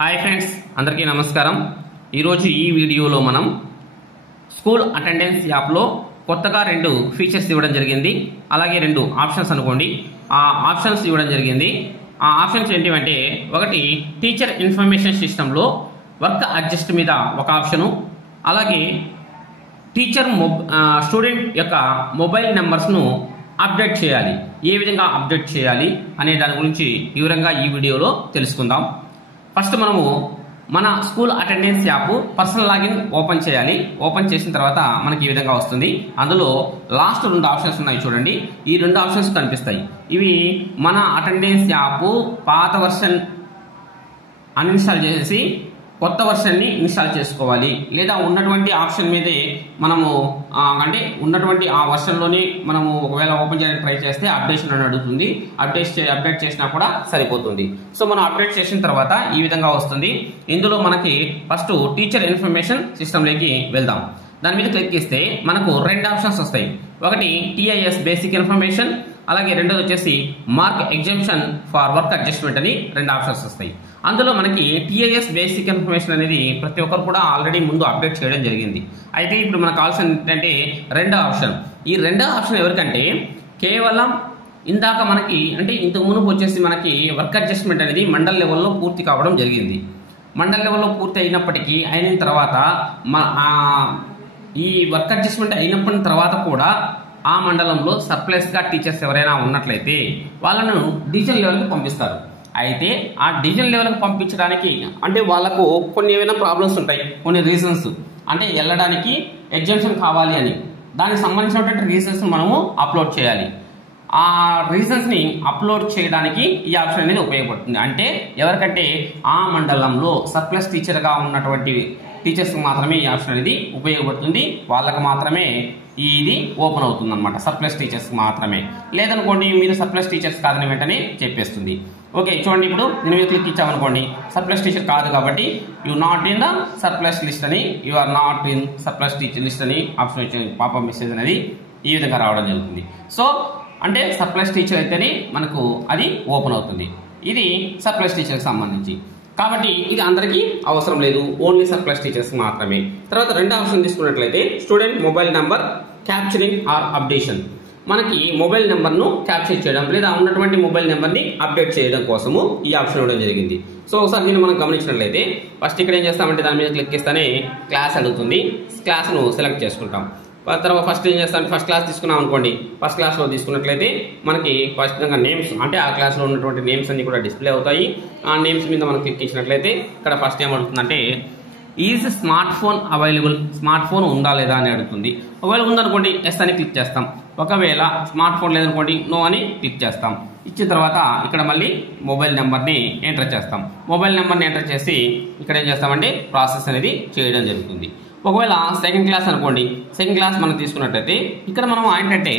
Hi friends, అందరికీ నమస్కారం. ఈరోజు ఈ వీడియోలో మనం స్కూల్ అటెండెన్స్ యాప్లో కొత్తగా 2 ఫీచర్స్ ఇవ్వడం జరిగింది. అలాగే 2 ఆప్షన్స్ అనుకోండి. ఆ ఆప్షన్స్ ఇవ్వడం జరిగింది. ఆ ఆప్షన్స్ ఏంటివంటే, ఒకటి టీచర్ ఇన్ఫర్మేషన్ సిస్టంలో వర్క్ అడ్జస్ట్ మీద ఒక ఆప్షను, అలాగే టీచర్ స్టూడెంట్ యొక్క మొబైల్ నెంబర్స్ను అప్డేట్ చేయాలి. ఏ విధంగా అప్డేట్ చేయాలి అనే దాని గురించి వివరంగా ఈ వీడియోలో తెలుసుకుందాం. ఫస్ట్ మనము మన school attendance app personal login open చేయాలి. ఓపెన్ చేసిన తర్వాత మనకి ఈ విధంగా వస్తుంది. అందులో లాస్ట్ 2 ఆప్షన్స్ ఉన్నాయి చూడండి. ఈ 2 ఆప్షన్స్ కనిపిస్తాయి. ఇవి మన అటెండెన్స్ యాప్ పాత వర్షన్ అన్ఇన్స్టాల్ చేసి కొత్త వర్షన్ని ఇన్స్టాల్ చేసుకోవాలి, లేదా ఉన్నటువంటి ఆప్షన్ మీదే మనము అంటే ఉన్నటువంటి ఆ వర్షన్లోనే మనము ఒకవేళ ఓపెన్ చేయడానికి ట్రై చేస్తే అప్డేషన్ అని అడుగుతుంది. అప్డేట్ చేసినా కూడా సరిపోతుంది. సో మనం అప్డేట్ చేసిన తర్వాత ఈ విధంగా వస్తుంది. ఇందులో మనకి ఫస్ట్ టీచర్ ఇన్ఫర్మేషన్ సిస్టంలోకి వెళ్దాం. దాని మీద క్లిక్ చేస్తే మనకు 2 ఆప్షన్స్ వస్తాయి. ఒకటి టిఐఎస్ బేసిక్ ఇన్ఫర్మేషన్, అలాగే రెండోది వచ్చేసి mark exemption for work adjustment అని 2 ఆప్షన్స్ వస్తాయి. అందులో మనకి టిఐఎస్ బేసిక్ ఇన్ఫర్మేషన్ అనేది ప్రతి ఒక్కరు కూడా ఆల్రెడీ ముందు అప్డేట్ చేయడం జరిగింది. అయితే ఇప్పుడు మనకు కావాల్సింది ఏంటంటే 2వ ఆప్షన్. ఈ 2వ ఆప్షన్ ఎవరికంటే కేవలం ఇందాక మనకి అంటే ఇంతకు మునుపు వచ్చేసి మనకి వర్క్ అడ్జస్ట్మెంట్ అనేది మండల్ లెవెల్లో పూర్తి కావడం జరిగింది. మండల్ లెవెల్లో పూర్తి అయిన తర్వాత ఈ వర్క్ అడ్జస్ట్మెంట్ అయినప్పటి తర్వాత కూడా ఆ మండలంలో సర్ప్లస్గా టీచర్స్ ఎవరైనా ఉన్నట్లయితే వాళ్ళను డివిజన్ లెవెల్కి పంపిస్తారు. అయితే ఆ డివిజన్ లెవెల్కి పంపించడానికి అంటే వాళ్ళకు కొన్ని ఏమైనా ప్రాబ్లమ్స్ ఉంటాయి, కొన్ని రీజన్స్ అంటే వెళ్ళడానికి ఎగ్జామ్షన్ కావాలి అని దానికి సంబంధించినటువంటి రీజన్స్ మనము అప్లోడ్ చేయాలి. ఆ రీజన్స్ని అప్లోడ్ చేయడానికి ఈ ఆప్షన్ అనేది ఉపయోగపడుతుంది. అంటే ఎవరికంటే ఆ మండలంలో సర్ప్లస్ టీచర్గా ఉన్నటువంటి టీచర్స్కి మాత్రమే ఈ ఆప్షన్ అనేది ఉపయోగపడుతుంది. వాళ్ళకి మాత్రమే ఇది ఓపెన్ అవుతుంది అనమాట, సర్ప్లస్ టీచర్స్కి మాత్రమే. లేదనుకోండి మీరు సర్ప్లస్ టీచర్స్ కాదని వెంటనే చెప్పేస్తుంది. ఓకే, చూడండి, ఇప్పుడు నేను మీద క్లిక్ ఇచ్చామనుకోండి, సర్ప్లస్ టీచర్ కాదు కాబట్టి you not in the surplus list అని, you are not in surplus teacher list అని ఆప్షన్ వచ్చి పాపప్ మెసేజ్ అనేది ఈ విధంగా రావడం జరుగుతుంది. సో అంటే సర్ప్లస్ టీచర్ అయితేనే మనకు అది ఓపెన్ అవుతుంది. ఇది సర్ప్లస్ టీచర్కి సంబంధించి కాబట్టి ఇది అందరికీ అవసరం లేదు, ఓన్లీ సర్ప్లస్ టీచర్స్ మాత్రమే. తర్వాత 2వ ఆప్షన్ తీసుకున్నట్లయితే student mobile number capturing or updation. మనకి మొబైల్ నెంబర్ను క్యాప్చర్ చేయడం లేదా ఉన్నటువంటి మొబైల్ నెంబర్ని అప్డేట్ చేయడం కోసము ఈ ఆప్షన్ ఇవ్వడం జరిగింది. సో ఒకసారి దీన్ని మనం గమనించినట్లయితే ఫస్ట్ ఇక్కడ ఏం చేస్తామంటే దాని మీద క్లిక్ చేస్తేనే క్లాస్ అడుగుతుంది. క్లాస్ను సెలెక్ట్ చేసుకుంటాం. తర్వాత ఫస్ట్ ఏం చేస్తాం, ఫస్ట్ క్లాస్ తీసుకున్నాం అనుకోండి. ఫస్ట్ క్లాస్లో తీసుకున్నట్లయితే మనకి ఫస్ట్ నేమ్స్ అంటే ఆ క్లాస్లో ఉన్నటువంటి నేమ్స్ అన్ని కూడా డిస్ప్లే అవుతాయి. ఆ నేమ్స్ మీద మనం క్లిక్ చేసినట్లయితే ఇక్కడ ఫస్ట్ ఏమడుగుతుందంటే is smartphone available, smartphone ఉందా లేదా అని అడుగుతుంది. ఒకవేళ ఉందనుకోండి ఎస్ అని క్లిక్ చేస్తాం. ఒకవేళ స్మార్ట్ ఫోన్ లేదనుకోండి నో అని క్లిక్ చేస్తాం. ఇచ్చిన తర్వాత ఇక్కడ మళ్ళీ మొబైల్ నెంబర్ని ఎంటర్ చేస్తాం. మొబైల్ నెంబర్ని ఎంటర్ చేసి ఇక్కడ ఏం చేస్తామంటే ప్రాసెస్ అనేది చేయడం జరుగుతుంది. ఒకవేళ సెకండ్ క్లాస్ అనుకోండి, సెకండ్ క్లాస్ మనం తీసుకున్నట్లయితే ఇక్కడ మనం ఏంటంటే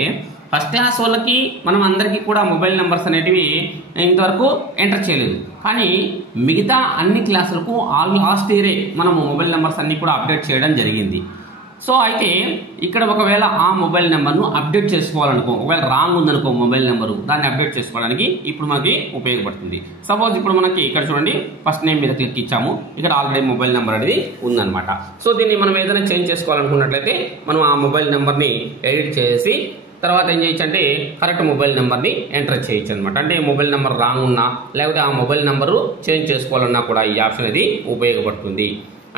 ఫస్ట్ క్లాస్ వాళ్ళకి మనం అందరికీ కూడా మొబైల్ నెంబర్స్ అనేటివి ఇంతవరకు ఎంటర్ చేయలేదు. కానీ మిగతా అన్ని క్లాసులకు లాస్ట్ ఇయరే మనము మొబైల్ నెంబర్స్ అన్ని కూడా అప్డేట్ చేయడం జరిగింది. సో అయితే ఇక్కడ ఒకవేళ ఆ మొబైల్ నెంబర్ను అప్డేట్ చేసుకోవాలనుకో, ఒకవేళ రాంగ్ ఉందనుకో మొబైల్ నెంబరు, దాన్ని అప్డేట్ చేసుకోవడానికి ఇప్పుడు మనకి ఉపయోగపడుతుంది. సపోజ్ ఇప్పుడు మనకి ఇక్కడ చూడండి ఫస్ట్ నేమ్ మీద క్లిక్ ఇచ్చాము, ఇక్కడ ఆల్రెడీ మొబైల్ నెంబర్ అనేది ఉందన్నమాట. సో దీన్ని మనం ఏదైనా చేంజ్ చేసుకోవాలనుకున్నట్లయితే మనం ఆ మొబైల్ నెంబర్ని ఎడిట్ చేసి తర్వాత ఏం చేయొచ్చు అంటే కరెక్ట్ మొబైల్ నెంబర్ని ఎంటర్ చేయొచ్చు అనమాట. అంటే మొబైల్ నెంబర్ రాంగ్ ఉన్నా లేకపోతే ఆ మొబైల్ నెంబరు చేంజ్ చేసుకోవాలన్నా కూడా ఈ ఆప్షన్ అనేది ఉపయోగపడుతుంది.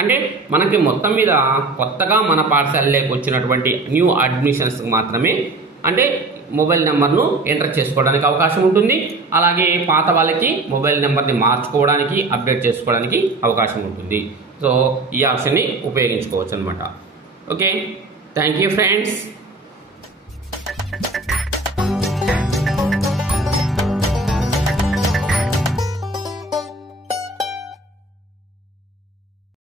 అంటే మనకి మొత్తం మీద కొత్తగా మన పాఠశాలలోకి వచ్చినటువంటి న్యూ అడ్మిషన్స్ మాత్రమే అంటే మొబైల్ నెంబర్ను ఎంటర్ చేసుకోవడానికి అవకాశం ఉంటుంది. అలాగే పాత వాళ్ళకి మొబైల్ నెంబర్ని మార్చుకోవడానికి అప్డేట్ చేసుకోవడానికి అవకాశం ఉంటుంది. సో ఈ ఆప్షన్ని ఉపయోగించుకోవచ్చు అనమాట. Okay, thank you friends.